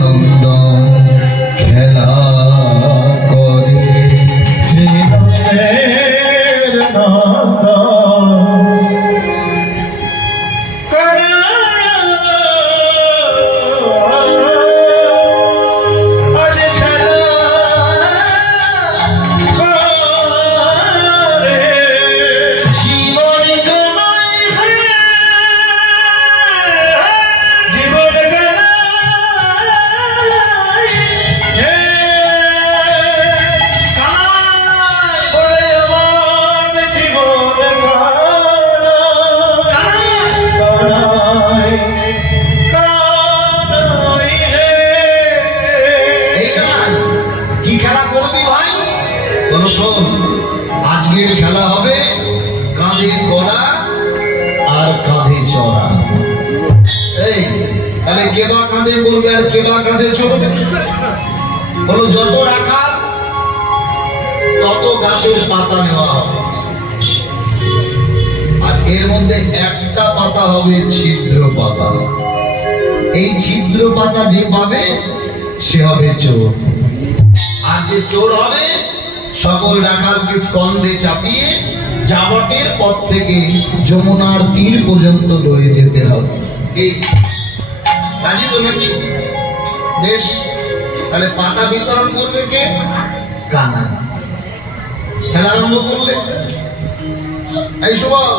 নন্দন খেলা করে শ্রী শোন, আজকের খেলা হবে কাঁধে কড়া আর কাঁধে চড়া। এই তাহলে কেবা কাঁধে করবে আর কেবা কাঁধে চড়বে? বলো, যত রাখাল তত গাছের পাতা নেওয়া হবে, আর এর মধ্যে একটা পাতা হবে ছিদ্র পাতা। এই ছিদ্র পাতা যে পাবে সে হবে চোর, আর যে চোর হবে সকল রাখালকে স্কন্ধে চাপিয়ে জাবটের পথ থেকে যমুনার তীর পর্যন্ত লয়ে যেতে হবে। এই রাজি তো নাকি? বেশ, তাহলে পাতা বিতরণ করবে কে? কানা। খেলা আরম্ভ করলে এই শুভম,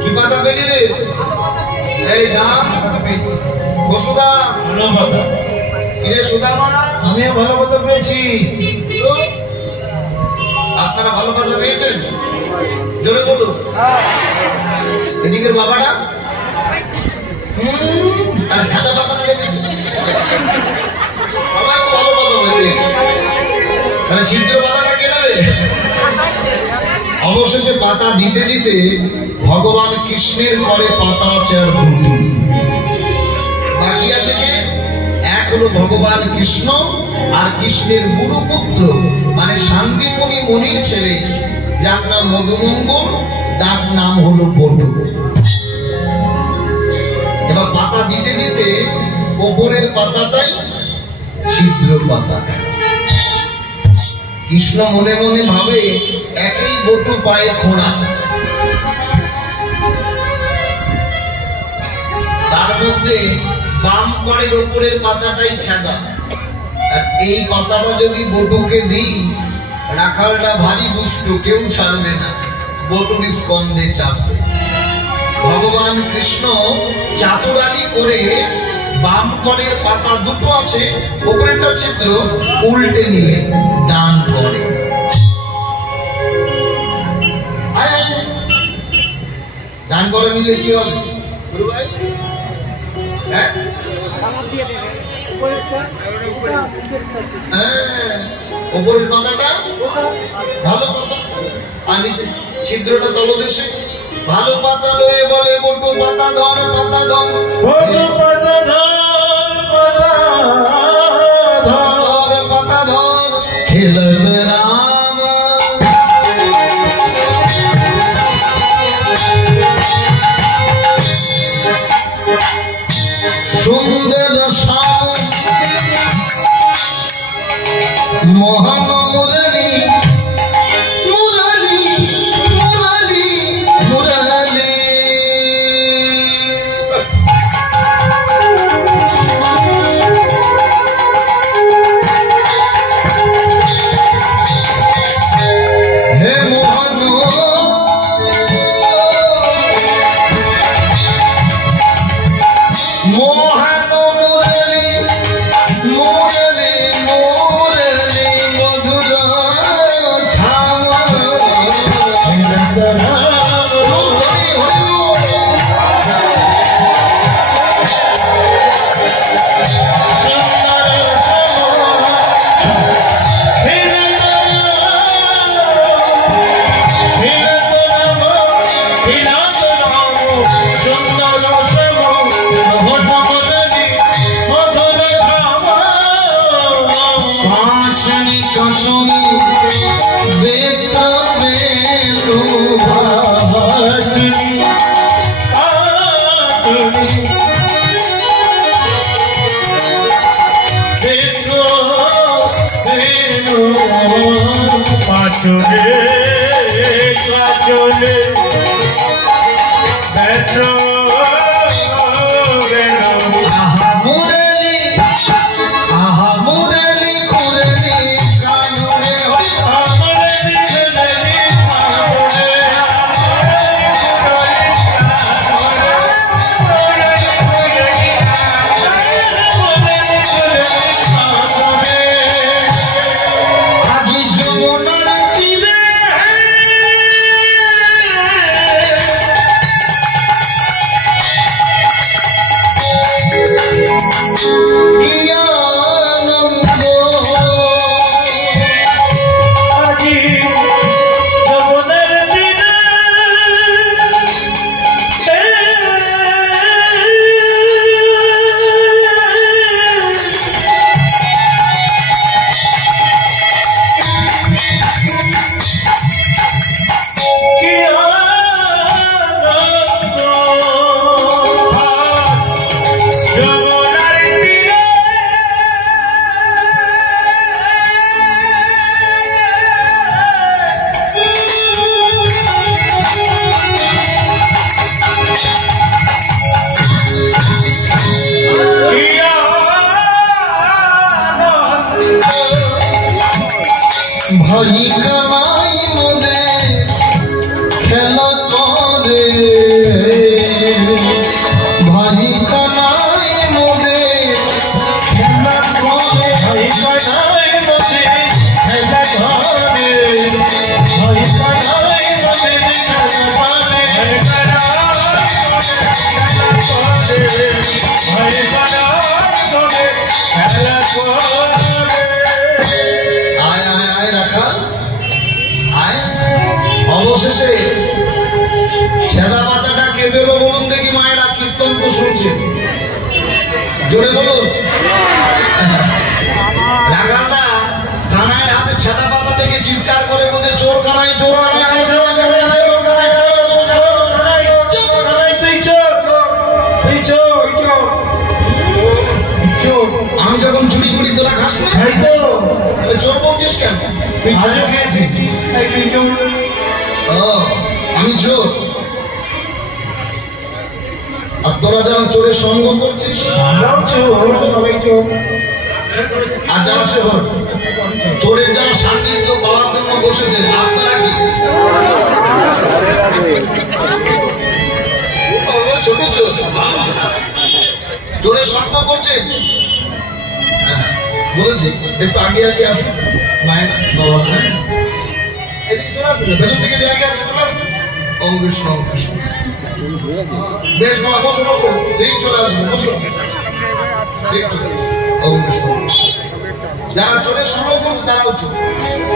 কি পাতা পেলি রে? এই দাম বসুদা, কিরে সুদামা? আমিও ভালো পাতা পেয়েছি। তো আপনারা ভালো পাতা পেয়েছেন? জোরে বলুন। এদিকের বাবাটা আর ছাতা পাতা সবাই তো ভালো পাতা পেয়েছে, তাহলে ছিদ্র পাতাটা কে নেবে? অবশেষে পাতা দিতে দিতে ভগবান কৃষ্ণের পরে পাতা আছে আর দুটি, বাকি আছে কে? এক হলো ভগবান কৃষ্ণ আর কৃষ্ণের গুরুপুত্র মানে শান্তিমণি মণির ছেলে, যার নাম মধুমঙ্গল, তার নাম হলো বটু। এবার পাতা দিতে দিতে ওপরের পাতাটাই ছিদ্র পাতা। কৃষ্ণ মনে মনে ভাবে একই বটু পায়ে খোঁড়া, তার মধ্যে বাম করের উপরের পাতাটাই ছেঁদা, আর এই পাতাটা যদি বটুকে দিই রাখালটা ভারী দুষ্ট, কেউ ছাড়বে না, বটুর স্কন্ধে চাপবে। ভগবান কৃষ্ণ চাতুরালি করে বাম করের পাতা দুটো আছে, উপরেরটা ছিদ্র, উল্টে নিলে ডান করে। ডান করে নিলে কি হবে? উপরের পাতাটা ভালো পাতা আর নিচে ছিদ্রটা তলদেশে। ভালো পাতা লয়ে বলে বটু পাতা ধর, পাতা ধর, বটু পাতা ধর, পাতা ধর, পাতা ধর, খেলত রাম সুন্দর শ্যাম মোহন মুরলী মুরলী মুরলী মুরলী। হে মোহন মোহন মুরলী মুরলী মুরলী মধুর ধাম। আজি যমুনার তীরে পেলো বলুন দেখি মায়েরা, কীর্তন তো শুনছে, জোরে বলুন। রাখালরা কানাইয়ের হাতে ছাতা পাতা থেকে চিৎকার করে বলছে, চোর কানাই, চোর কানাই, আমি যখন চুরি করি তোরা খাস না, চোর বলছিস কেন? আজও খেয়েছি। আমি চোর, আর তোরা যারা চোরের সঙ্গ করছিস, আমরাও চোর, সবাই চোর। আর যারা চোর, চোরের যারা সান্নিধ্য পাওয়ার জন্য বসেছে, আপনারা কি ছোট চোর? চোরের সঙ্গ করছে। বলেছি একটু আগে আগে আসুন, মায়ের বাবা এদিকে চলে আসুন, ভেতর দিকে জায়গা আছে, চলে আসুন। ওম কৃষ্ণ, ওম কৃষ্ণ। বেশ বাবা, বসো বসো, ঠিক চলে আসুন, বসো। ওম কৃষ্ণ। যারা চোরের সঙ্গ করছে তারাও চোর,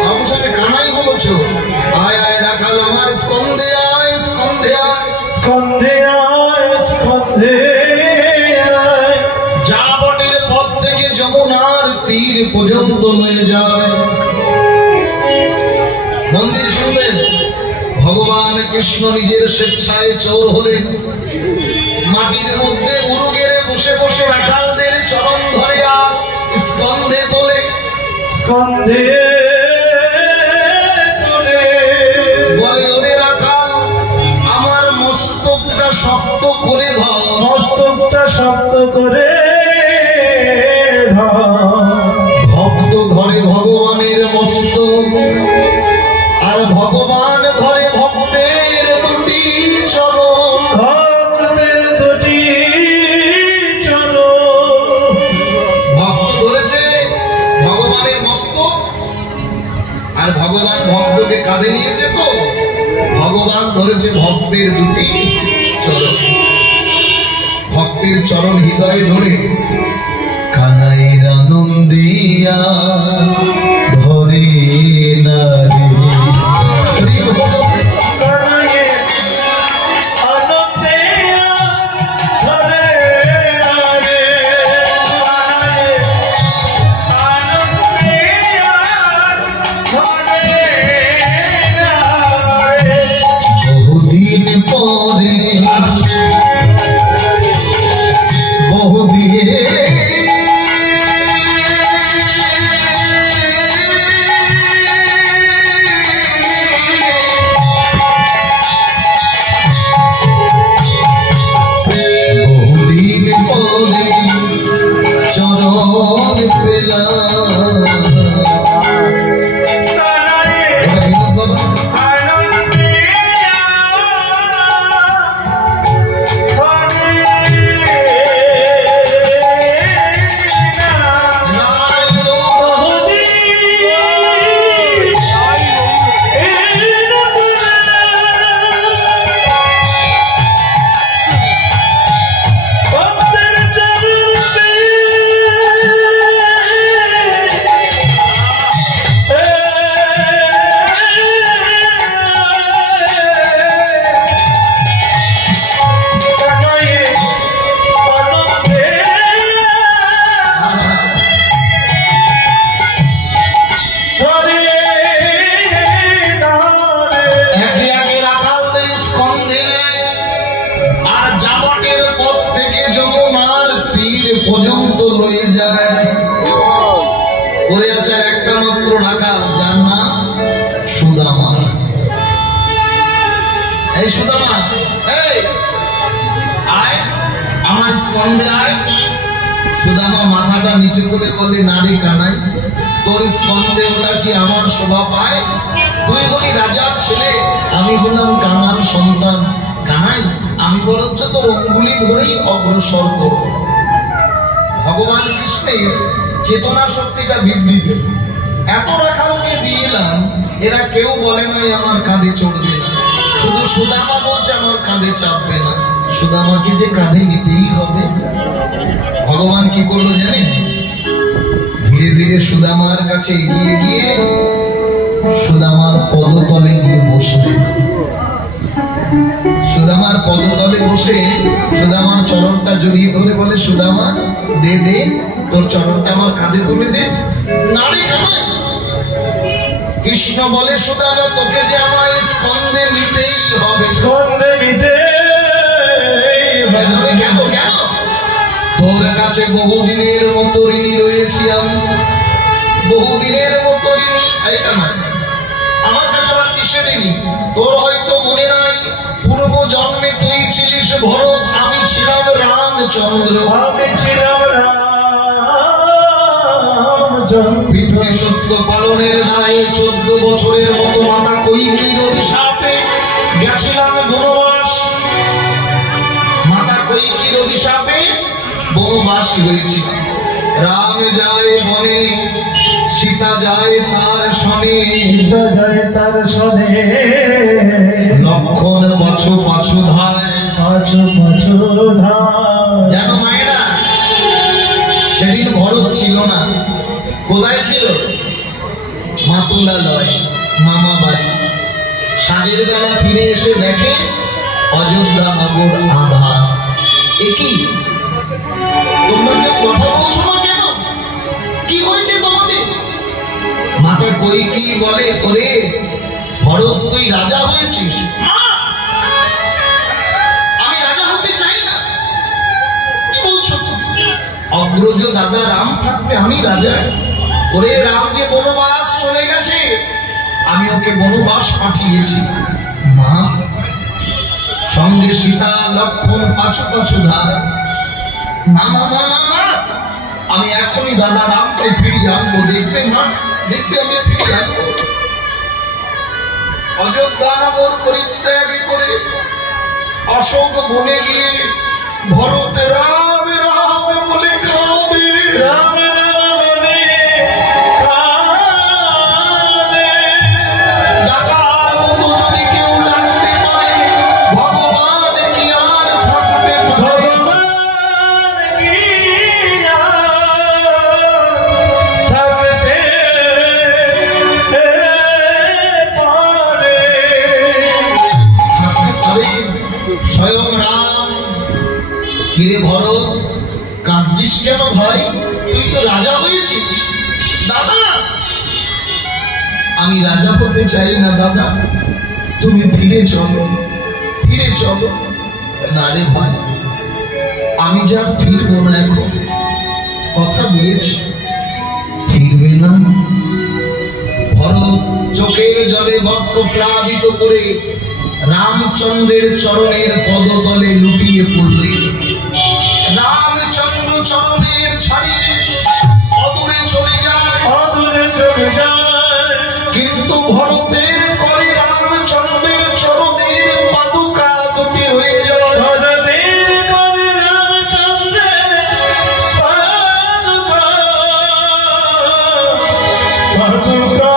আমার সাথে কানাই হলো চোর। আয় আয় রাখাল আমার, স্কন্ধে আয়, স্কন্ধে আয়, স্কন্ধে আয়, স্কন্ধে আয়। যাবটের পথ থেকে যমুনার তীর পর্যন্ত লয়ে যায়। মন্দির শুনবেন, ভগবান কৃষ্ণ নিজের স্বেচ্ছায় চোর হলে মাটির মধ্যে উরু গেড়ে বসে বসে রাখালদের চরণ ধরে আর স্কন্ধে তোলে, স্কন্ধে তোলে। বলে, ওরে রাখাল আমার মস্তকটা শক্ত করে ধর, মস্তকটা শক্ত করে ভক্ত ধরে ভগবানের মস্তক, আর ভগবান ধরে ভক্তের দুটি চরণ, ভক্তের দুটি চরণ। ভক্ত ধরেছে ভগবানের মস্তক, আর ভগবান ভক্তকে কাঁধে নিয়েছে, তো ভগবান ধরেছে ভক্তের দুটি চরণ। ভক্তের চরণ হৃদয়ে ধরে কানাইয়ের আনন্দিয়া ধরে না রে। বহুদিন পরে, বহুদিন পরে চরণ পেলাম। পর্যন্ত লয়ে যায়। পরে আছে একটা মাত্র ঢাকা, যার নাম সুদামা। এই সুদামা, এই আয় আমার স্কন্ধে আয়। সুদামা মাথাটা নিচু করে বলে, না রে কানাই, তোর স্কন্ধে ওটা কি আমার শোভা পায়? তুই হলি রাজার ছেলে, আমি হলাম কানার সন্তান। কানাই, আমি বরঞ্চ তোর অঙ্গুলি ধরেই অগ্রসর করব। ভগবান কৃষ্ণের চেতনা শক্তিটা বৃদ্ধি পেল। এত রাখালকে দিলাম, এরা কেউ বলে নাই আমার কাঁধে চড়বে না, শুধু সুদামা বলছে আমার কাঁধে চাপবে না। সুদামাকে যে কাঁধে নিতেই হবে। ভগবান কি করলো জানেন? ধীরে ধীরে সুদামার কাছে এগিয়ে গিয়ে সুদামার পদতলে গিয়ে বসলেন। সুদামার পদতলে বসে সুদামার চরণটা জড়িয়ে ধরে বলে, সুদামা দে দে তোর চরণটা আমার কাঁধে তুলে দে। নারী কামায় কৃষ্ণ বলে, সুদামা তোকে যে আমায় স্কন্ধে নিতেই হবে। স্কন্ধে নিতেই হবে। কেন কেন? তোর কাছে বহুদিনের মতো ঋণী রয়েছি আমি, বহুদিনের মতো ঋণী। আমার কাছে আবার কিসের ঋণী? তোর হয়তো মনে নাই, পূর্ব জন্মে তুই ছিলিস ভরত, আমি ছিলাম রামচন্দ্র। আমি ছিলাম রামচন্দ্র। পিতৃ সত্য পালনের দায়ে 14 বছরের মতো মাতা কৈকেয়ীর অভিশাপে গেছিলাম বনবাস। মাতা কৈকেয়ীর অভিশাপে বনবাসী হয়েছিল। রাম যায় বনে, সীতা যায় তার সনে, সীতা যায় তার সনে। লক্ষণ পাছু পাছু ধায়, পাছু পাছু ধায়। জানো মায়েরা, সেদিন ভরত ছিল না। কোথায় ছিল? মাতুলালয়, মামা বাড়ি। সাঁঝের বেলা ফিরে এসে দেখে অযোধ্যা নগর আঁধার। একই তোমরা কেউ কথা বলছো না কেন? কি হয়েছে তোমাদের? মাতা কৈকেয়ী বলে, ওরে ভরত তুই রাজা হয়েছিস। আমি রাজা হতে চাই না। কি বলছো? অগ্রজ দাদা রাম থাকতে আমি রাজা? ওরে রাম যে বনবাস চলে গেছে, আমি ওকে বনবাস পাঠিয়েছি। মা সঙ্গে সীতা লক্ষণ পাছু পাছু ধার। না না না না না, আমি এখনই দাদা রামকে ফিরিয়ে আনবো। দেখবে মা, দেখবে আমি ফিরিয়ে আনবো। অযোধ্যা নগর পরিত্যাগ করে অশোক বনে গিয়ে ভরত রাম রাম বলে কাঁদে। রাম রাম বলে কাঁদে। ডাকার মতো যদি কেউ ডাকতে পারে, ভগবান কি আর থাকতে পারে? ভগবান কি থাকতে পারে? স্বয়ং রাম। কিরে ভরত, কাঁদছিস কেন ভাই? তুই তো রাজা হয়েছিস। দাদা আমি রাজা হতে চাই না দাদা, তুমি ফিরে চলো, ফিরে চলো। না রে ভাই, আমি যা ফিরবো না, এখন কথা দিয়েছি ফিরবে না। ভরত চোখের জলে বক্ষ প্লাবিত করে রামচন্দ্রের চরণের পদতলে লুটিয়ে পড়লেন। রামচন্দ্র চরণের ছাড়িয়ে অদূরে চলে যায়, অদূরে চলে যায়। কিন্তু ভরতের করে রামচন্দ্রের চরণের পাদুকা দুটি হয়ে যায়। ভরতের করে রামচন্দ্রের পাদুকা, পাদুকা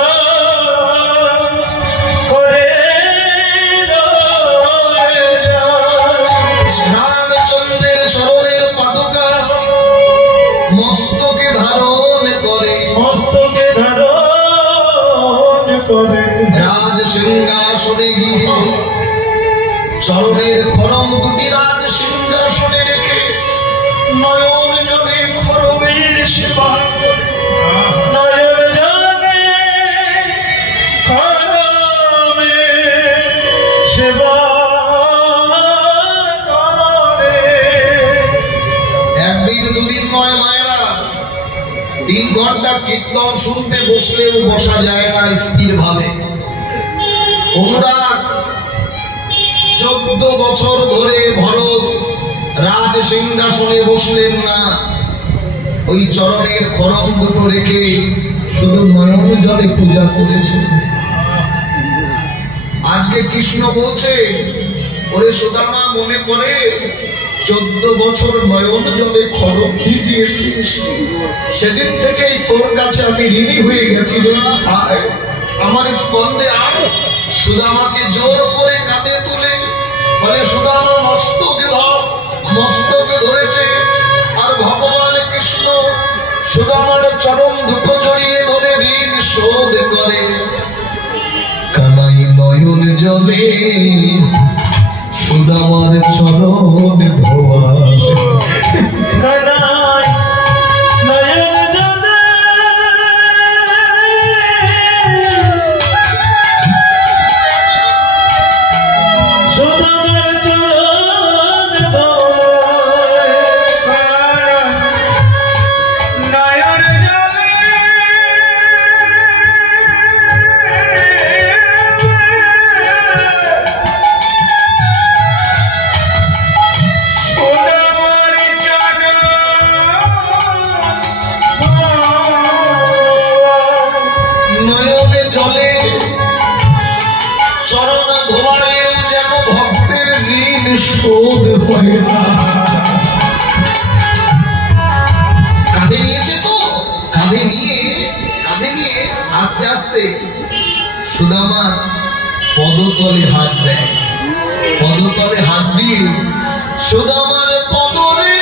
করে রয়ে যায়। রামচন্দ্রের চরণের পাদুকা মস্তকে ধারণ করে, মস্তকে ধারণ করে। রাজ সিংহাসনে গিয়ে চরণের খড়ম দুটি রাজ সিংহাসনে রেখে নয়ন জলে খড়মের সেবা করে। নয়ন জলে খড়মে সেবা করে। একদিন দুদিন নয় মায়েরা, 3 ঘন্টা কীর্তন শুনতে বসলেও বসা যায় না স্থির ভাবে। অনুরাগ 14 বছর ধরে ভরত রাজ সিংহাসনে বসলেন না। ওই চরণের খড়ম দুটো রেখে শুধু নয়ন জলে পূজা করেছে। আজকে কৃষ্ণ বলছে, ওরে সুদামা মনে পড়ে 14 বছর নয়ন জলে খড়ম ভিজিয়েছিস, সেদিন থেকেই তোর কাছে আমি ঋণী হয়ে গেছি। আয় আমার স্কন্ধে আয়। সুদামাকে জোর করে কাঁধে তুলে বলে, সুদামা মস্তকে ধর। মস্তকে ধরেছে, আর ভগবান কৃষ্ণ সুদামার চরণ দুটো জড়িয়ে ধরে ঋণ শোধ করে। কানাই নয়ন জলে কাঁধে নিয়েছে তো, কাঁধে নিয়ে আস্তে আস্তে সুদামা পদতলে হাত দেয়। পদতলে হাত দিয়ে সুদামার পদরে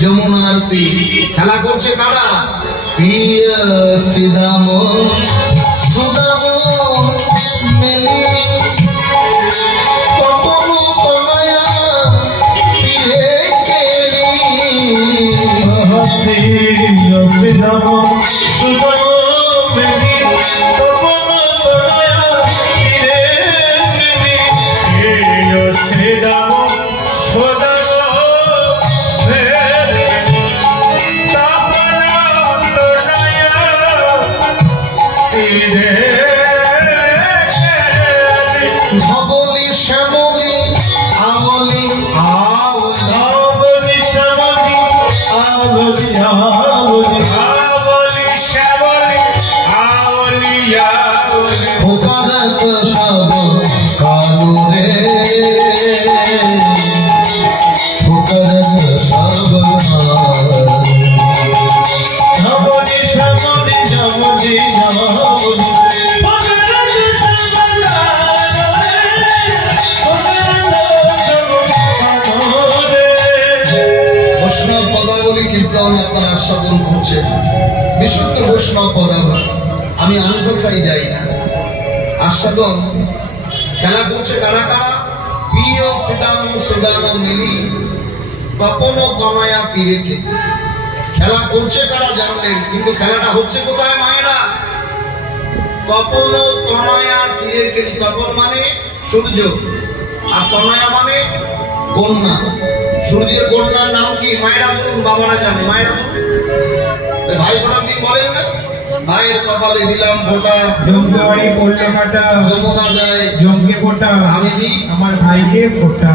যমুনার তীর খেলা করছে কারা? প্রিয় শ্রীদাম সুদাম মেলি তপন তনয়া তীরে কেলি। প্রিয় শ্রীদাম সুদাম মেলি তপন তনয়া তীরে কেলি। প্রিয় শ্রীদাম সুদাম ধবলি শ্যামলি আমলি ধবলি শ্যামলি আমলি ধবলি শ্যামলি আমলি ভোকারত সব কালু রে, ভোকারত সব ধবলি শ্যামলি যমলি যমলি বৈষ্ণব পদাবলী কীর্তন আপনারা আস্বাদন করছেন, বিশুদ্ধ বৈষ্ণব পদাবলী। আমি আনন্দখাই যাই না, আস্বাদন। খেলা করছে কারা কারা? প্রিয় শ্রীদাম সুদাম মিলি তপন তনয়া তীরে। খেলা করছে কারা জানলেন, কিন্তু খেলাটা হচ্ছে কোথায় মায়েরা? তপন তনয়া তীরে কেলি। তপন মানে সূর্য, আর তনয়া মানে কন্যা। সূর্যের কন্যার নাম কি? মায়েরা বলুন, বাবারা জানে। মায়েরা ভাই ফোটার দিন বলেন না, ভাইয়ের কপালে দিলাম ফোটা, জমকে পড়লে কাটা, যমুনা যায় জমকে ফোটা, আমি দিই আমার ভাইকে ফোটা।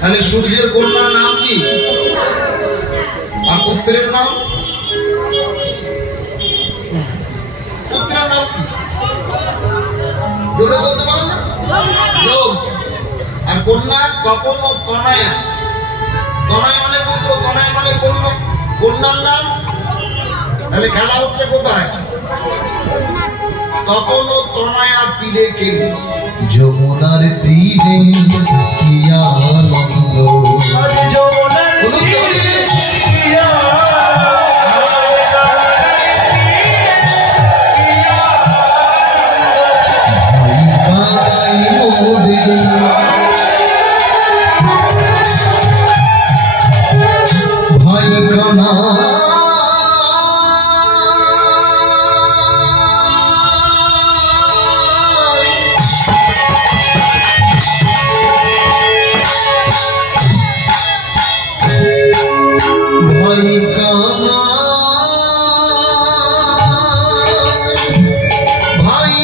তাহলে সূর্যের কন্যার নাম কি? আর পুত্রের নাম? পুত্রের নাম কি? জোরে বলতে পারো না? যোগ। আর কন্যা তপন ও তনয়া। তনয় মানে পুত্র, তনয় মানে কন্যা। কন্যার নাম? তাহলে খেলা হচ্ছে কোথায়? তপন ও তনয়া তীরে কেলি। যমুনার তীরে কি আনন্দ, যমুনার তীরে ভাই খানা ভাই কানা ভাই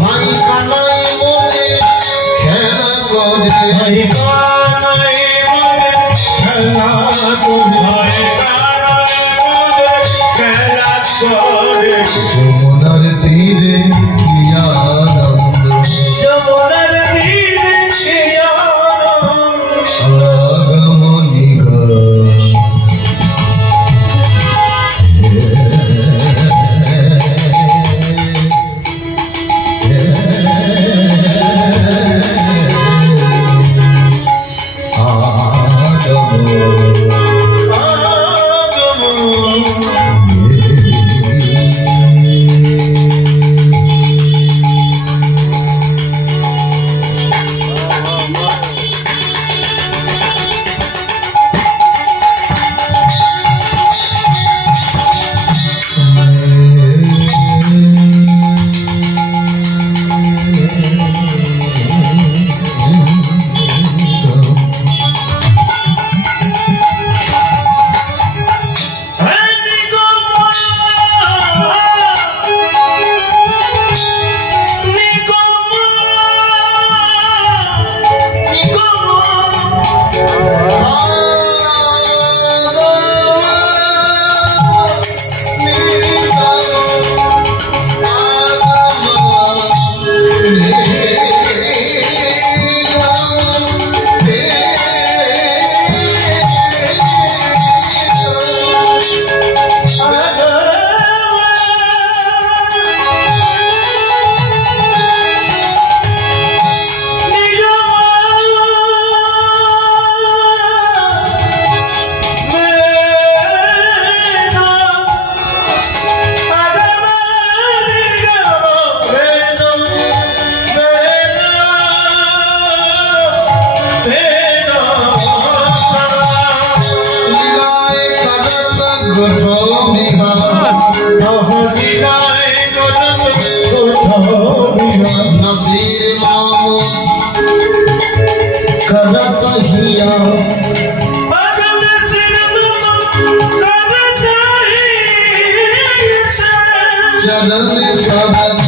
ভাই কানাই মনে খেলা করে, ভাই কানাই মনে খেলা করে, ভাই কানাই মনে খেলা করে। যমুনার তীরে কি আনন্দ, যমুনার তীরে কি আনন্দ, আগমনী नसीर मामूद करत हिया चरण सबन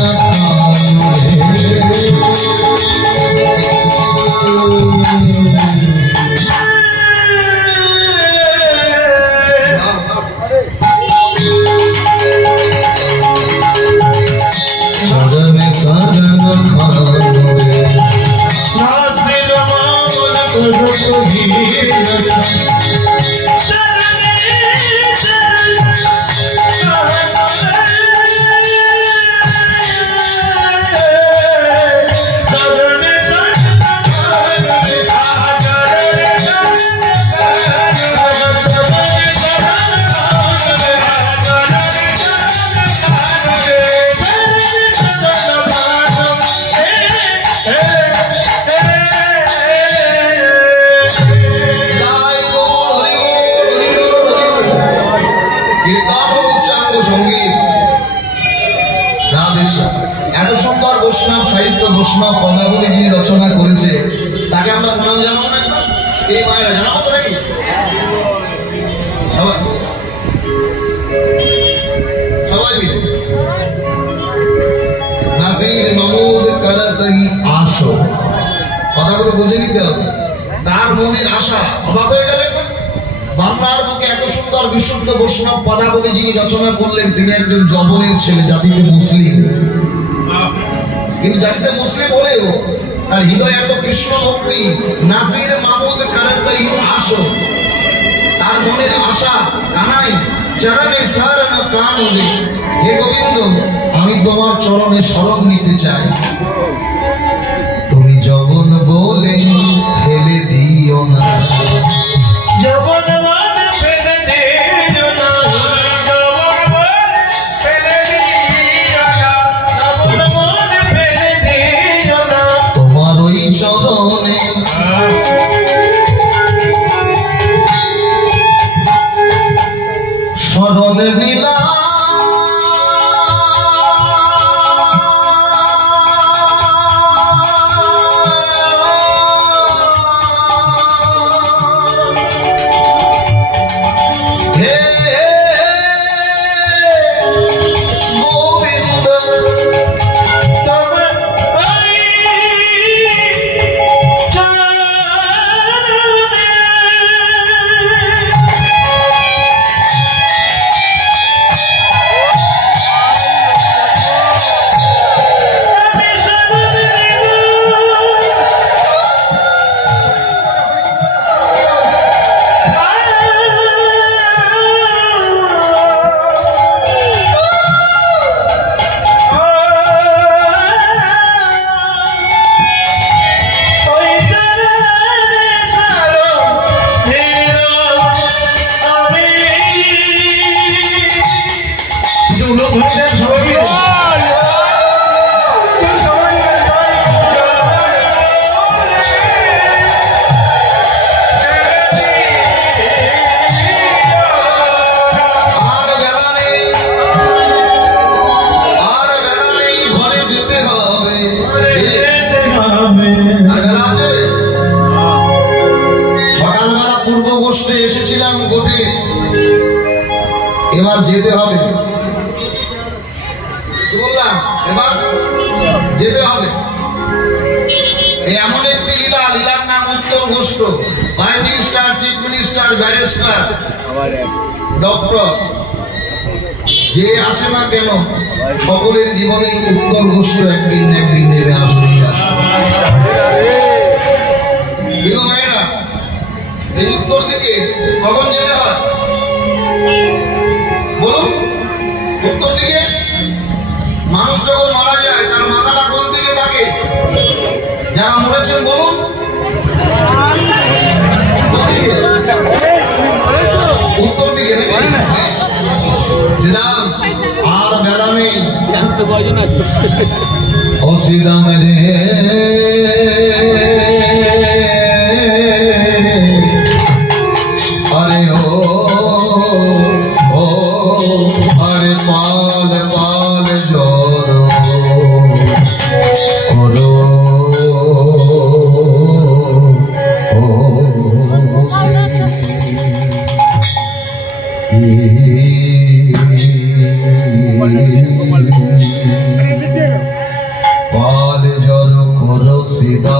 বৈষ্ণব পদাবলী যিনি রচনা করেছে তাকে আমরা প্রণাম জানাবো না এই মায়েরা জানাবো তো নাকি সবাই মিলে নাসির মামুদ করতহি আশো কথাগুলো বুঝে নিতে হবে তার মনের আশা অবাক হয়ে গেলেন বাংলার বুকে এত সুন্দর বিশুদ্ধ বৈষ্ণব পদাবলী যিনি রচনা করলেন তিনি একজন জবনের ছেলে জাতিতে মুসলিম কিন্তু জাতিতে মুসলিম হলেও তার হৃদয় এত কৃষ্ণ ভক্তি নাসির মামুদ করতহি আশো তার মনের আশা কানাই চরণে শরণ কানুনে হে গোবিন্দ আমি তোমার চরণে শরণ নিতে চাই তুমি যবন বলে ফেলে দিও না যবন বলে ফেলে দিও না যবন বলে ফেলে দিও না যবন বলে ফেলে দিও না তোমার ওই চরণে শরণ নিলা এসেছিলাম গোটে এবার যেতে হবে বললাম এবার যেতে হবে এমন একটি লীলা লীলার নাম উত্তর Ghosh prime minister chief minister barrister doctor যে আসে না কেন সকলের জীবনে উত্তর ঘোষ একদিন না একদিন নেমে আসবেই মায়েরা এই উত্তর দিকে কখন যেতে হয় বলুন উত্তর দিকে মানুষ যখন মারা যায় তার মাথাটা কোন দিকে থাকে যারা মরেছেন বলুন উত্তর দিকে শ্রীরাম আর বেলা নেই ও শ্রীরাম রে अरे ओ पाल जर करो सीधा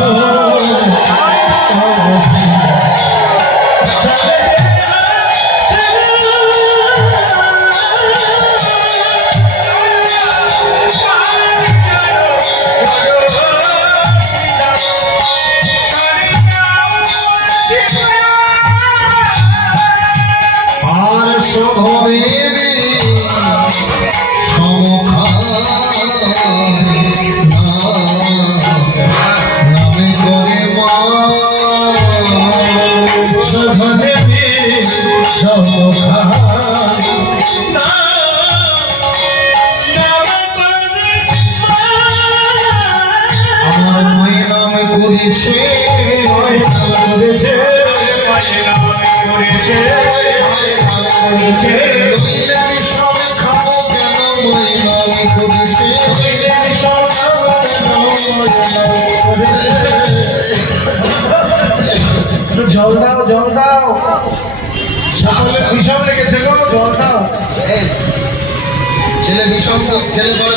Oh জল দাও জল দাও সকলে বিষম লেগেছে গো জল দাও ছেলে বিষম খেলে পরে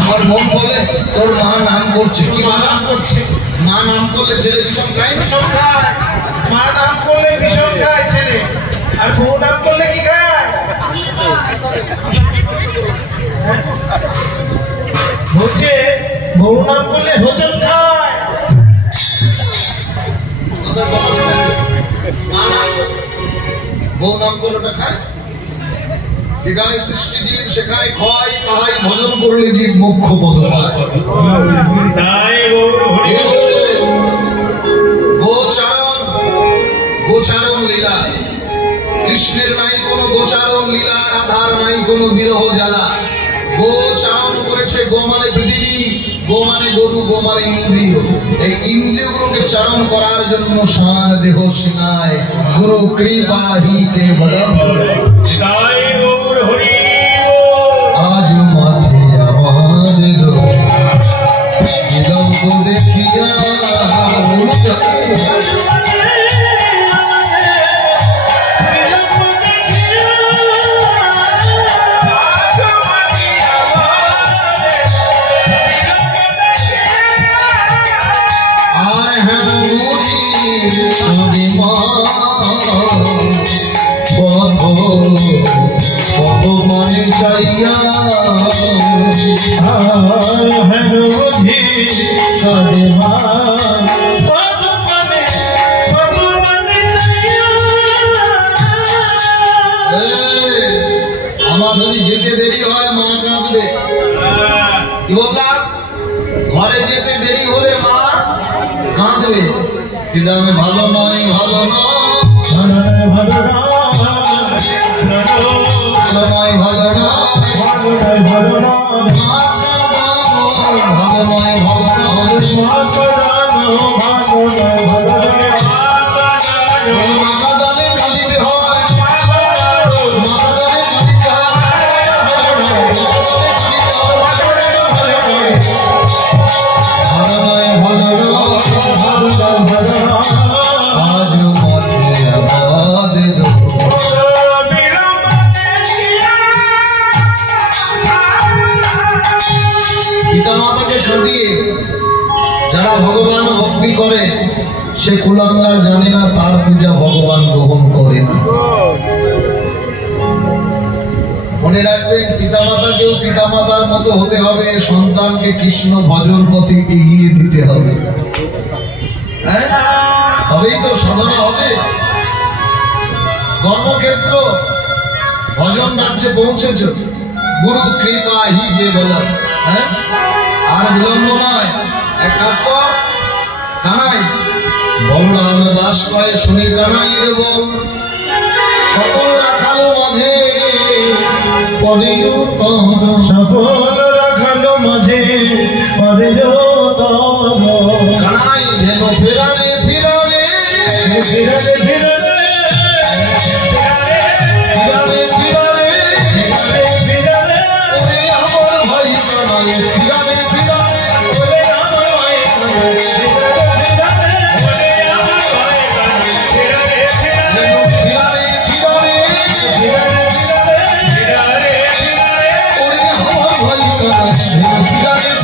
আমার মন বলে তোর মা নাম করছে কি মা নাম করছে মা নাম করলে ছেলে বিষম খায় বিষম খায় মা নাম করলে বিষম খায় ছেলে আর বউ নাম করলে কি খায় বলছে বউ নাম করলে হোঁচট খায় বউ নাম করলে ওটা খায় যেখানে সৃষ্টি জীব সেখানে খায় তাহাই ভজন করলে জীব মোক্ষ পদ পায় গোচারণ লীলা কৃষ্ণের নাই কোন গোচারণ লীলা রাধার নাই কোন বিরহ জ্বালা গোচারণ করেছে গো মানে পৃথিবী গো মানে গরু গো মানে ইন্দ্রিয় এই ইন্দ্রিয়গুলোকে চারণ করার জন্য শান দেহ সিনায় গুরু কৃপা হি কেবলম আজ মাঠে আমাদের বিলম্ব দেখিয়া মানে চাইয়া আমার যদি যেতে দেরি হয় মা কাঁদবে কি বললাম ঘরে যেতে দেরি হলে মা কাঁদবে কিন্তু আমি ভালো নয় ভালো নয় ভালো নয় ভালো নয় ভালো যারা ভগবান ভক্তি করে সে কুলাঙ্গার জানে না তার পূজা ভগবান গ্রহণ করে না মনে রাখবেন পিতামাতাকেও পিতামাতার মতো হতে হবে সন্তানকে কৃষ্ণ ভজন পথে এগিয়ে দিতে হবে হ্যাঁ হবেই তো সাধনা হবে কর্মক্ষেত্র ভজন রাজ্যে পৌঁছেছ গুরু কৃপা হি কেবলম হ্যাঁ আর বিলম্ব নয় এক কাজ কর কানাই বলরাম দাস কয় শুনে কানাই রেব সকল রাখালো মাঝে সকল রাখালো মাঝে কানাই ধেন ফেরারে ফিরারে ফিরারে ফিরারে ফিরারে ফিরারে ফিরারে ওরে আমার ভাই কানাই ফিরারে ফিরারে ওরে আমার ভাই ফিরারে ফিরারে ওরে আমার ভাই কানাই ফিরারে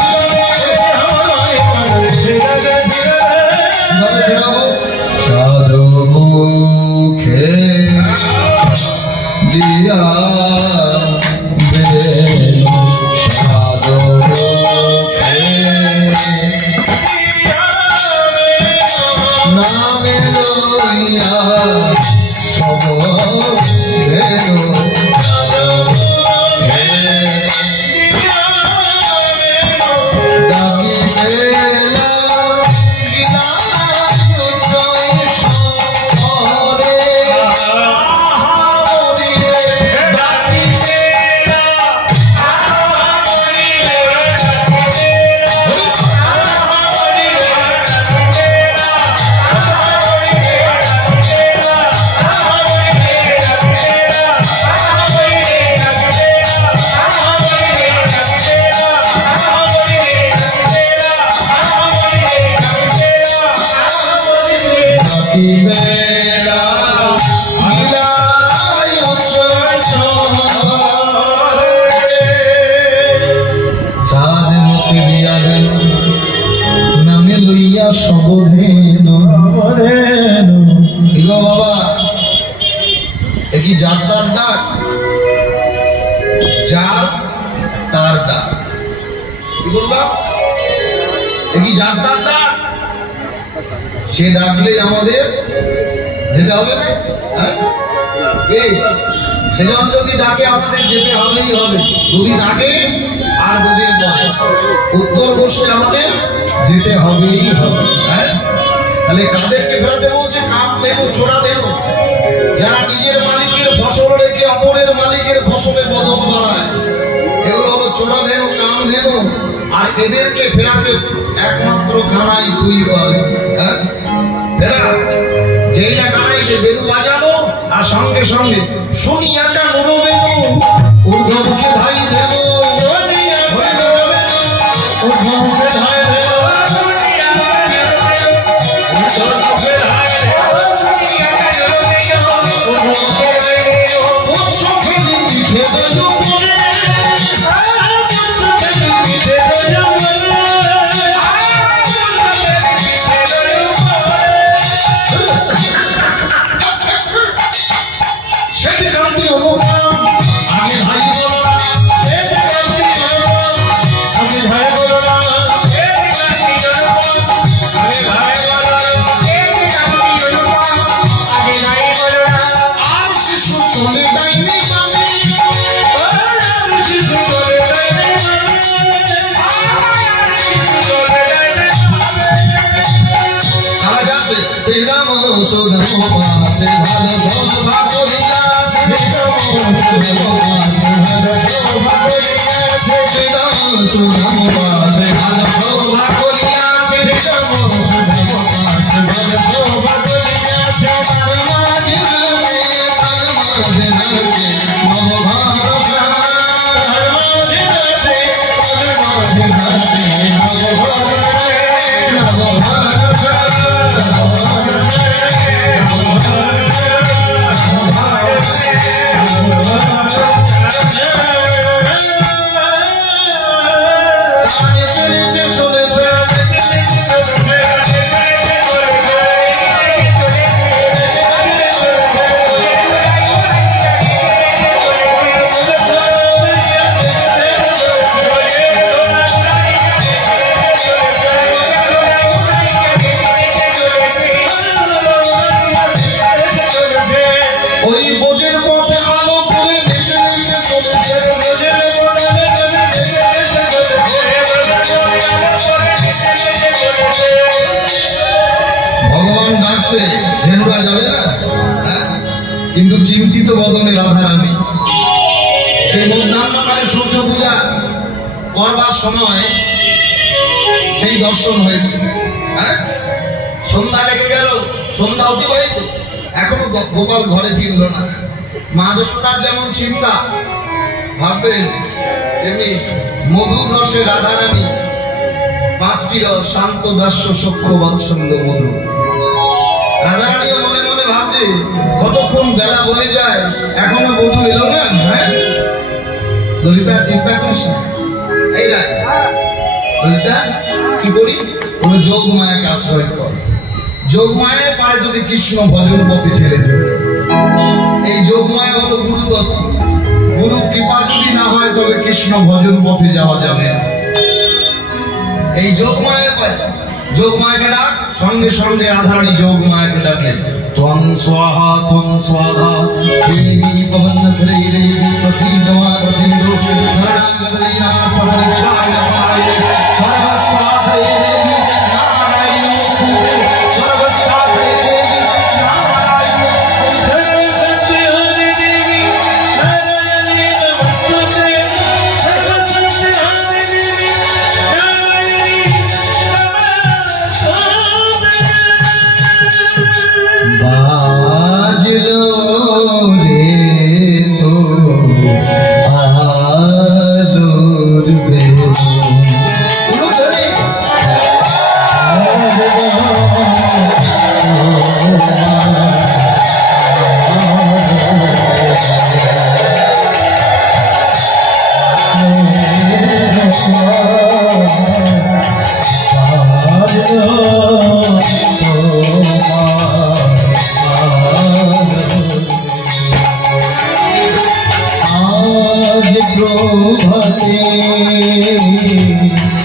অবধেনু গো বাবা, এ কি যাত্রার ডাক? যার তার ডাক। কি বললাম? এ কি যাত্রার ডাক? সে ডাকলে আমাদের যেতে হবে না? সেজন যদি ডাকে আমাদের যেতে হবেই হবে। যদি ডাকে আর দুদিন পরে উত্তর বসে আমাদের যেতে হবেই হবে। তাহলে কাদেরকে ফেরাতে বলছে? কাপ দেব, চোরা দেব, যারা নিজের মালিকের ফসল রেখে অপরের মালিকের ফসলে বদল বাড়ায়, এগুলো হলো চোরা দেব, কাম দেব। আর এদেরকে ফেরাতে একমাত্র খানাই তুই বল। ফেরা যেই না খানাই যে বেলু বাজানো, আর সঙ্গে সঙ্গে শুনিয়াটা নুরো বেলু ঊর্ধ্বমুখে ধাই দেব, ঊর্ধ্বমুখে ধাই দেব, কিন্তু চিন্তিত বদনে রাধারানী সেই মধ্যাহ্নকালে সূর্য পূজা করবার সময় সেই দর্শন হয়েছে। সন্ধ্যা লেগে গেল, সন্ধ্যা অতিবাহিত, এখনো গোপাল ঘরে ফিরল না। মা যশোদার যেমন চিন্তা, ভাবতেন তেমনি মধুর রসে রাধারানী, পাঁচটি রস শান্ত দাস্য সখ্য বাৎসল্য মধু। রাধারানীও মনে মনে ভাবছে কতক্ষণ বেলা বলে যায়, এখনো বধূ এলো না। ললিতা চিন্তা করিস না, এই না ললিতা কি করি, কোনো যোগ মায়াকে আশ্রয় কর। যোগ মায়ায় পারে যদি কৃষ্ণ ভজন পথে ছেড়ে দেবে। এই যোগ মায়া হলো গুরু তত্ত্ব। গুরু কৃপা যদি না হয় তবে কৃষ্ণ ভজন পথে যাওয়া যাবে না। এই যোগ মায়া পায়, যোগ মায়াকে ডাক, সঙ্গে সঙ্গে রাধারানী যোগ মায়াকে ডাকলেন। ত্বং স্বাহা ত্বং স্বাহা দেবী পবন শ্রী দেবী প্রসীদ মা প্রসীদ শরণাগত দীনানাথ পরিত্রায় পায় সর্বস্বার্থে দেবী নারায়ণী নমস্তুতে সর্বস্বার্থে দেবী নারায়ণী সর্বশক্তি হরি দেবী নারায়ণী নমস্তুতে সর্বশক্তি হরি দেবী নারায়ণী বাজলো রে তো আলোর বেলো।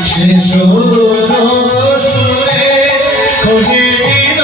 শেষ সুরে খোঁজে দিল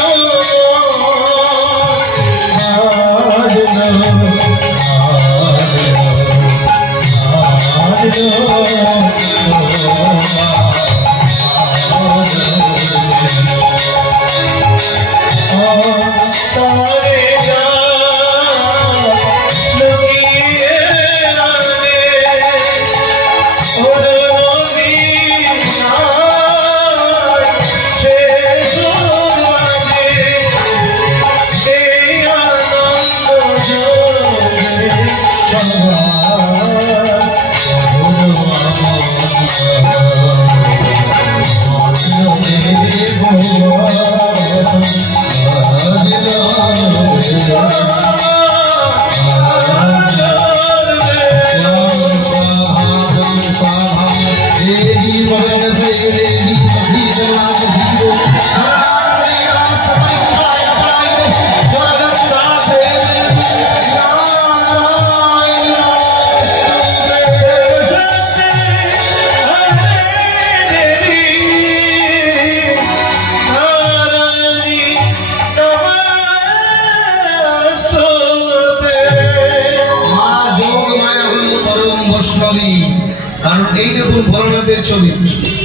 কারণ এই দেখুন ভোলানাথের ছবি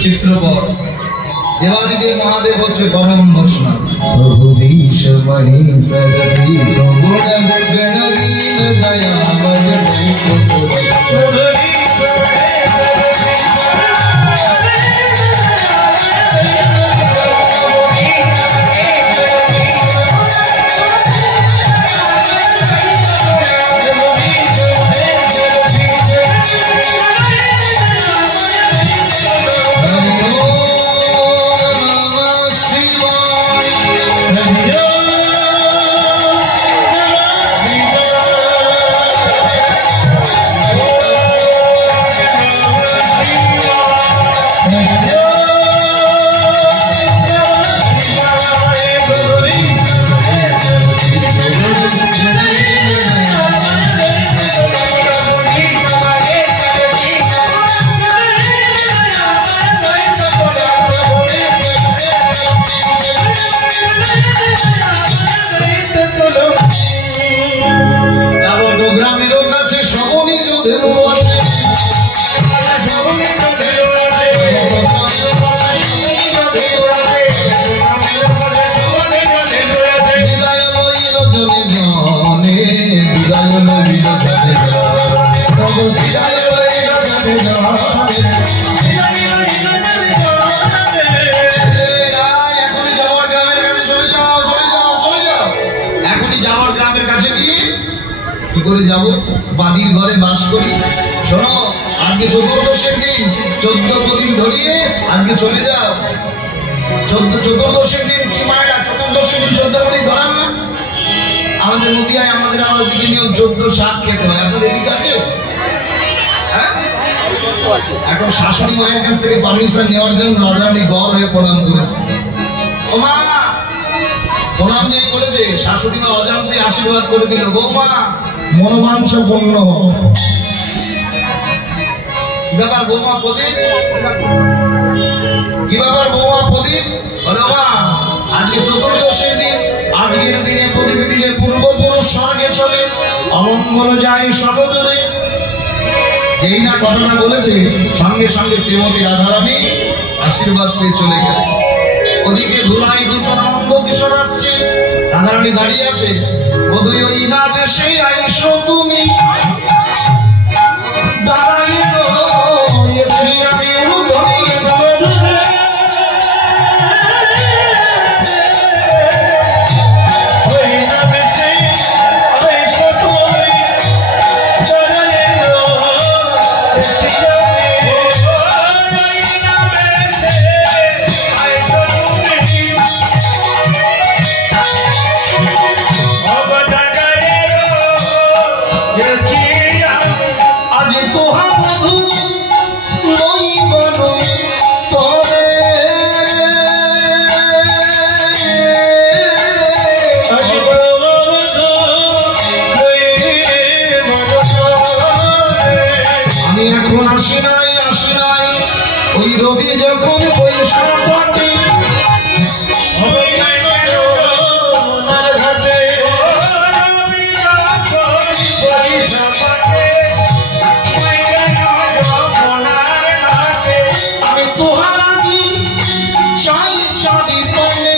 চিত্রপট দেবাদিদেব মহাদেব হচ্ছে পরম বৈষ্ণব প্রভু বিশ্বমণি সরসি সগুণ গণবীন দয়াবর বাদির ঘরে বাস করি শোনো আজকে চতুর্দশের দিন 14 প্রদীপ ধরিয়ে আজকে চলে যাও চতুর্দশের দিন কি মায়েরা চতুর্দশের দিন 14 প্রদীপ ধরান না আমাদের নদিয়ায় আমাদের দিকে নিয়ম 14 শাক খেতে হয় আপনার এদিকে আছে হ্যাঁ এখন শাশুড়ি মায়ের কাছ থেকে পারমিশন নেওয়ার জন্য রাজারানী গড় হয়ে প্রণাম করেছে ও মা প্রণাম যে করেছে শাশুড়ি মা অজান্তে আশীর্বাদ করে দিল বৌমা মনোবাঞ্ছপূর্ণ কি ব্যাপার বৌমা প্রদীপ কি ব্যাপার বৌমা প্রদীপ বলো মা আজকে চতুর্দশের দিন আজকের দিনে প্রদীপ দিলে পূর্বপুরুষ স্বর্গে চলে অমঙ্গল যায় সর্বদূরে যেই না কথাটা বলেছে সঙ্গে সঙ্গে শ্রীমতী রাধারানী আশীর্বাদ পেয়ে চলে গেল ওদিকে ধুলাই দূষণ আনন্দ কিশোর আসছে রাধারানী দাঁড়িয়ে আছে বধুই ওই না বেশে আইসো তুমি দাঁড়াইলো এসে আমি উদ্ধরি ওই না বেশে আইসো তুমি দাঁড়াইলো এসে Yeah. ওই রবি যখন বৈশাখ পাটে আমি তোহার আগে চাই চাঁদি পানে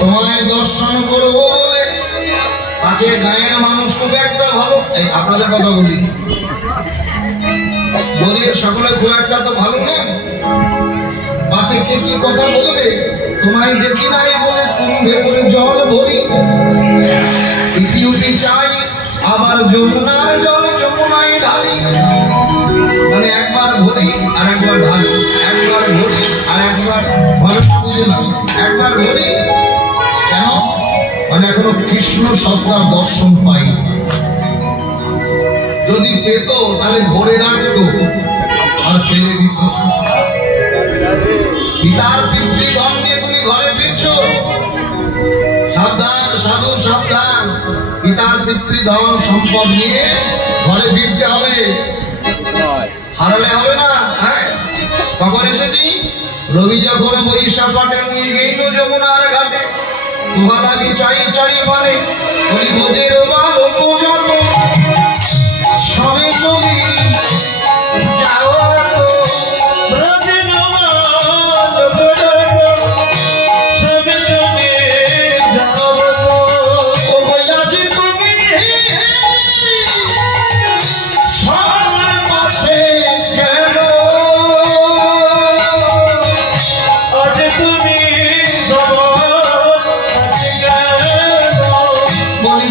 তোমায় দর্শন করবো বলে আজকে গায়ের মানুষ খুব একটা ভালো আপনাদের কথা বলি সকলে খুব একটা তো ভালো না পাশে কে কি কথা বলবে তোমায় দেখি নাই বলে কুম্ভে করে জল ভরি ইতি উতি চাই আবার যমুনার জল যমুনায় ঢালি মানে একবার ভরি আর একবার ঢালি একবার ভরি আর একবার ভালো বুঝে না একবার ভরি কেন মানে এখনো কৃষ্ণ সত্তার দর্শন পাই যদি পেত তাহলে ভরে রাখতো আর ফেলে দিত পিতার পিতৃধন নিয়ে তুমি ঘরে ফিরছো সাবধান সাধু সাবধান পিতার পিতৃধন সম্পদ নিয়ে ঘরে ফিরতে হবে হারালে হবে না হ্যাঁ কখন এসেছি রবি যখন বৈশাখ পাটে নিয়ে গেইল যমুনার ঘাটে তোমার আগে চাই চাই মানে ওই বোঝের ভালো তো যত সবে চলি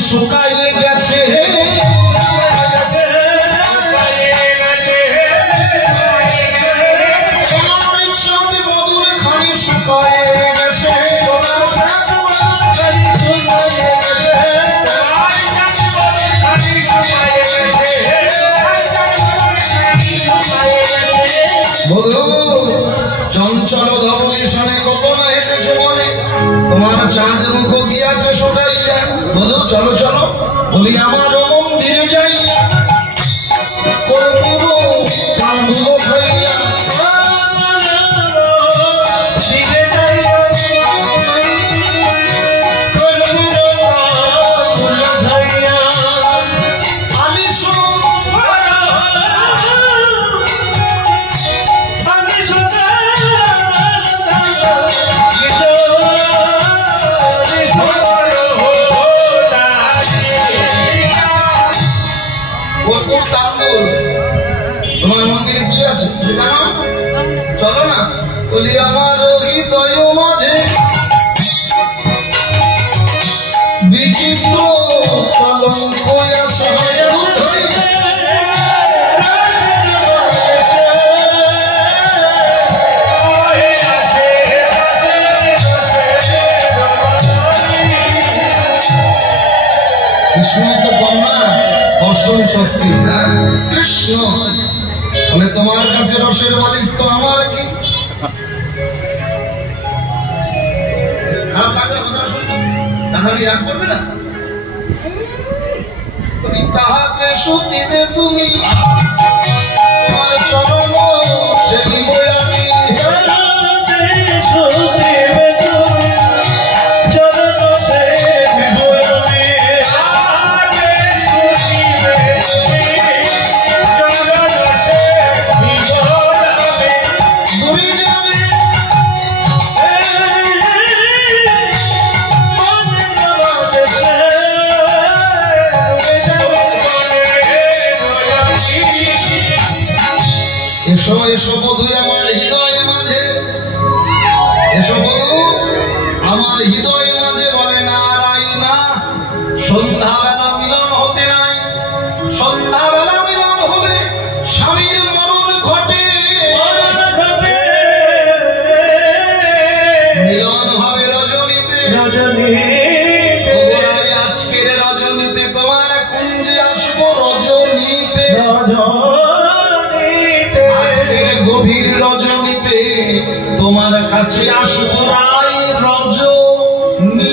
শুকাইয়ে গেছে চঞ্চল ধবলি শোনে কত না হেঁটেছো বলে তোমার চাঁদ মুখ গিয়াছে শোকাইয়া বধু চলো চলো বলি আমার মন্দিরে যাই তোমার মন্দিরে কি আছে চলো না বলি আমার হৃদয় মাঝে বিচিত্র কলঙ্ক আছে কৃষ্ণ তো কন্যা দর্শন শক্তি না কৃষ্ণ বলে তোমার কাছে রসের বালিশ তো আমার কি খারাপ লাগবে কথা শুনতে তাহলে রাগ করবে না তাহাতে সুতিবে তুমি আমার চরণ সেই বয়ামি এসো এসো বধু আমার হৃদয় মাঝে এসো বধু আমার হৃদয় মাঝে বলে নারায়ণা সন্ধ্যাবেলা মিলন হতে নাই সন্ধ্যাবেলা মিলন হলে স্বামীর মরণ ঘটে মিলন হবে রজনীতে আজকের রজনীতে তোমার কুঞ্জে আসবো রজনীতে গভীর রজনীতে তোমার কাছে আসবো রায় রজনীতে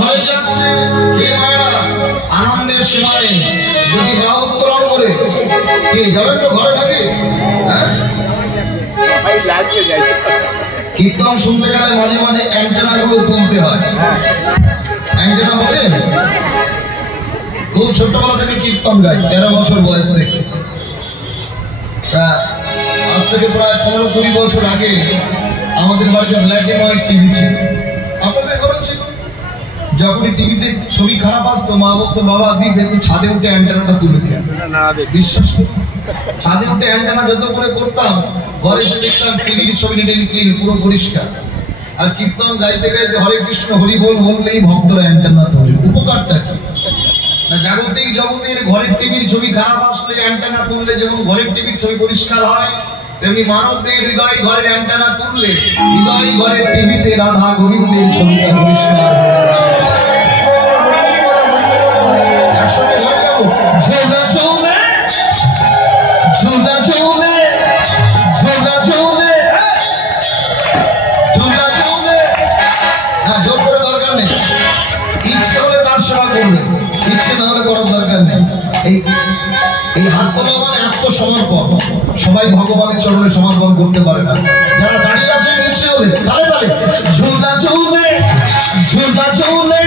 ঘরে যাচ্ছে কে মায়েরা আনন্দের সীমা নেই। যদি মা উত্তরণ করে কে যাবেন তো ঘরে থাকে। হ্যাঁ, কীর্তন শুনতে গেলে মাঝে মাঝে অ্যান্টেনা গুলো তুলতে হয়। অ্যান্টেনা বলে খুব ছোটবেলা থেকে কীর্তন গাই, 13 বছর বয়স থেকে। তা আজ থেকে প্রায় 15-20 বছর আগে আমাদের বাড়িতে ব্ল্যাক এন্ড হোয়াইট টিভি ছিল। আপনাদের ঘরে ছিল? যখনই টিভিতে ছবি খারাপ আসতো মা বলতো বাবা দিবে তুই ছাদে উঠে অ্যান্টেনাটা তুলে দিয়ে। বিশ্বাস করুন, ছাদে উঠে অ্যান্টেনা যত করে করতাম ঘরে এসে দেখতাম টিভির ছবি ক্লিন, পুরো পরিষ্কার। আর কীর্তন গাইতে গাইতে হরে কৃষ্ণ হরি বল বললেই ভক্তরা অ্যান্টেনা তোলে। উপকারটা কি? না জাগতিক জগতের ঘরের টিভির ছবি খারাপ আসলে অ্যান্টেনা তুললে যেমন ঘরের টিভির ছবি পরিষ্কার হয়, তেমনি মানবদের হৃদয় ঘরের অ্যান্টেনা তুললে হৃদয় ঘরের টিভিতে রাধা গোবিন্দের ছবিটা পরিষ্কার হয়ে যায়। একসঙ্গে ঘরে যাবো। ঝোলা চলে ঝোলা চলে ঝোলা চলে ঝোলা চলে। না জোর করে দরকার নেই, ইচ্ছে হলে তার সেবা করবে, ইচ্ছে না হলে করার দরকার নেই। এই হাত তোলা মানে আত্মসমর্পণ। সবাই ভগবানের চরণে সমর্পণ করতে পারে না। যারা দাঁড়িয়ে আছেন ইচ্ছে হলে তালে তালে ঝোলা চলে ঝোলা চলে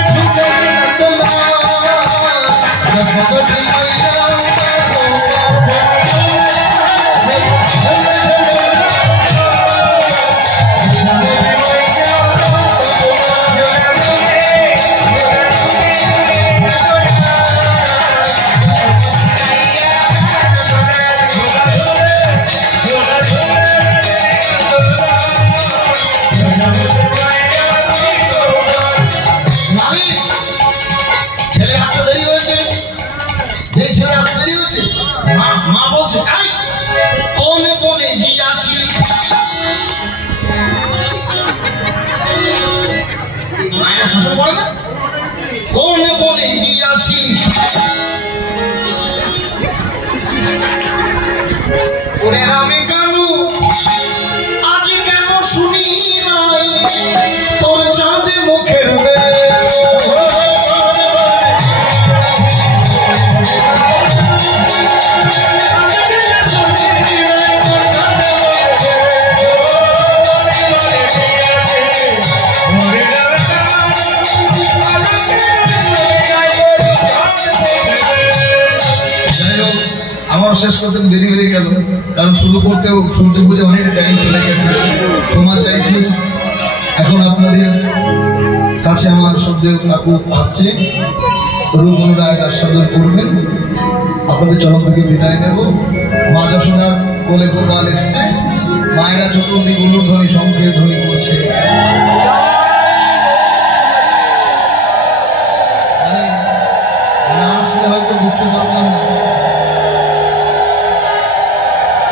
শেষ করতে দেরি হয়ে গেল, কারণ শুরু করতেও সূর্য পুজো অনেকটা টাইম চলে গেছে। ক্ষমা চাইছি। এখন আপনাদের কাছে আমার শ্রদ্ধেয় কাকু আসছে, রূপ অনুরাগ আস্বাদন করবেন। আপনাদের চরণ থেকে বিদায় নেব। মা যশোদার কোলে গোপাল এসছে, মায়েরা চতুর্দিক উলুধ্বনি শঙ্খের ধ্বনি করছে। না আসলে হয়তো বুঝতে পারতাম না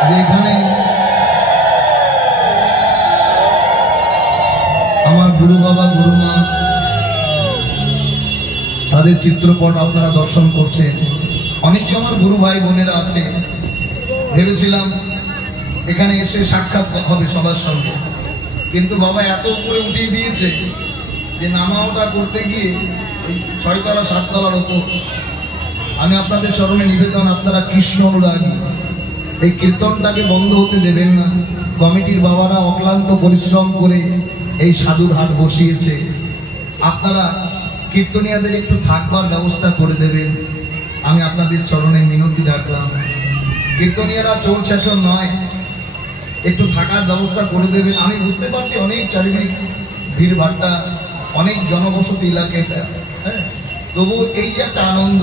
যে এখানে আমার গুরু বাবা গুরু মা তাদের চিত্রপট আপনারা দর্শন করছেন। অনেকে আমার গুরু ভাই বোনেরা আছে, ভেবেছিলাম এখানে এসে সাক্ষাৎ হবে সবার সঙ্গে, কিন্তু বাবা এত উপরে উঠিয়ে দিয়েছে যে নামা ওঠা করতে গিয়ে ওই 6 তলা 7 তলার ওপর। আমি আপনাদের চরণে নিবেদন, আপনারা কৃষ্ণ অনুরাগী, এই কীর্তনটাকে বন্ধ হতে দেবেন না। কমিটির বাবারা অক্লান্ত পরিশ্রম করে এই সাধুর হাট বসিয়েছে, আপনারা কীর্তনিয়াদের একটু থাকবার ব্যবস্থা করে দেবেন। আমি আপনাদের চরণে মিনতি রাখলাম। কীর্তনিয়ারা চোর ছেচর নয়, একটু থাকার ব্যবস্থা করে দেবেন। আমি বুঝতে পারছি অনেক চারিদিক ভিড়ভাট্টা, অনেক জনবসতি এলাকাটা, হ্যাঁ, তবু এই যে একটা আনন্দ,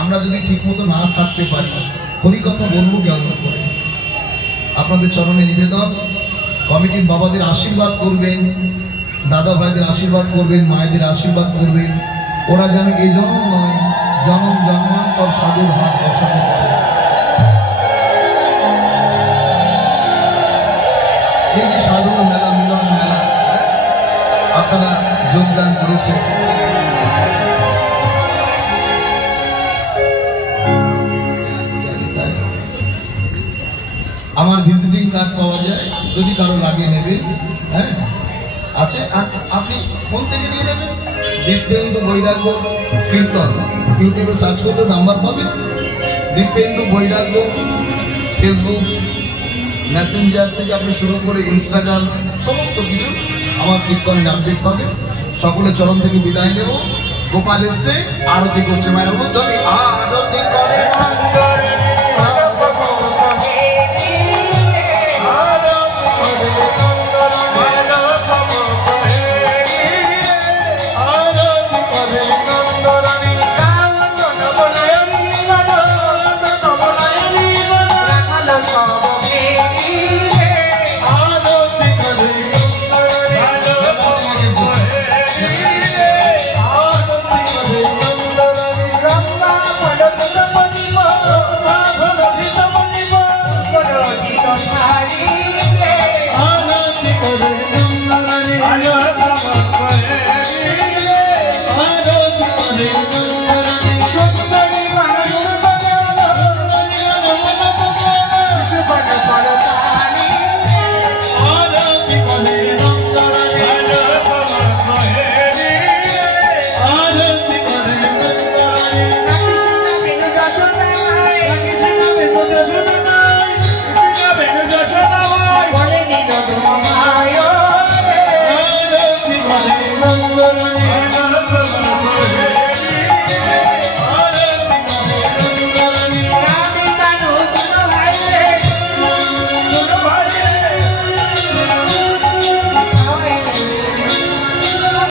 আমরা যদি ঠিক মতো না থাকতে পারি হরিকথা বলবো কেমন করে? আপনাদের চরণে নিবেদন, কমিটির বাবাদের আশীর্বাদ করবেন, দাদা ভাইদের আশীর্বাদ করবেন, মায়েদের আশীর্বাদ করবেন। ওরা যেন এই জন্ম নয়, জন্ম জন্মান্তর সাধুর হাত বসাতে পারে। এই যে সাধুর মেলা, মিলন মেলা আপনারা যোগদান করেছেন, আমার ভিজিটিং কার্ড পাওয়া যায়, যদি কারো লাগে নেবে। হ্যাঁ আছে, আর আপনি কোন থেকে নিয়ে নেবেন? দীপেন্দু বৈরাগ্য কীর্তন, ইউটিউবে সার্চ করলে নাম্বার পাবে। দীপেন্দু বৈরাগ্য ফেসবুক মেসেঞ্জার থেকে আপনি শুরু করে ইনস্টাগ্রাম সমস্ত কিছু আমার কীর্তনের আপডেট পাবে। সকলের চরণ থেকে বিদায় নেব। গোপাল এসছে, আরতি করছে, মায়ের মধ্যে আরতি করে Hari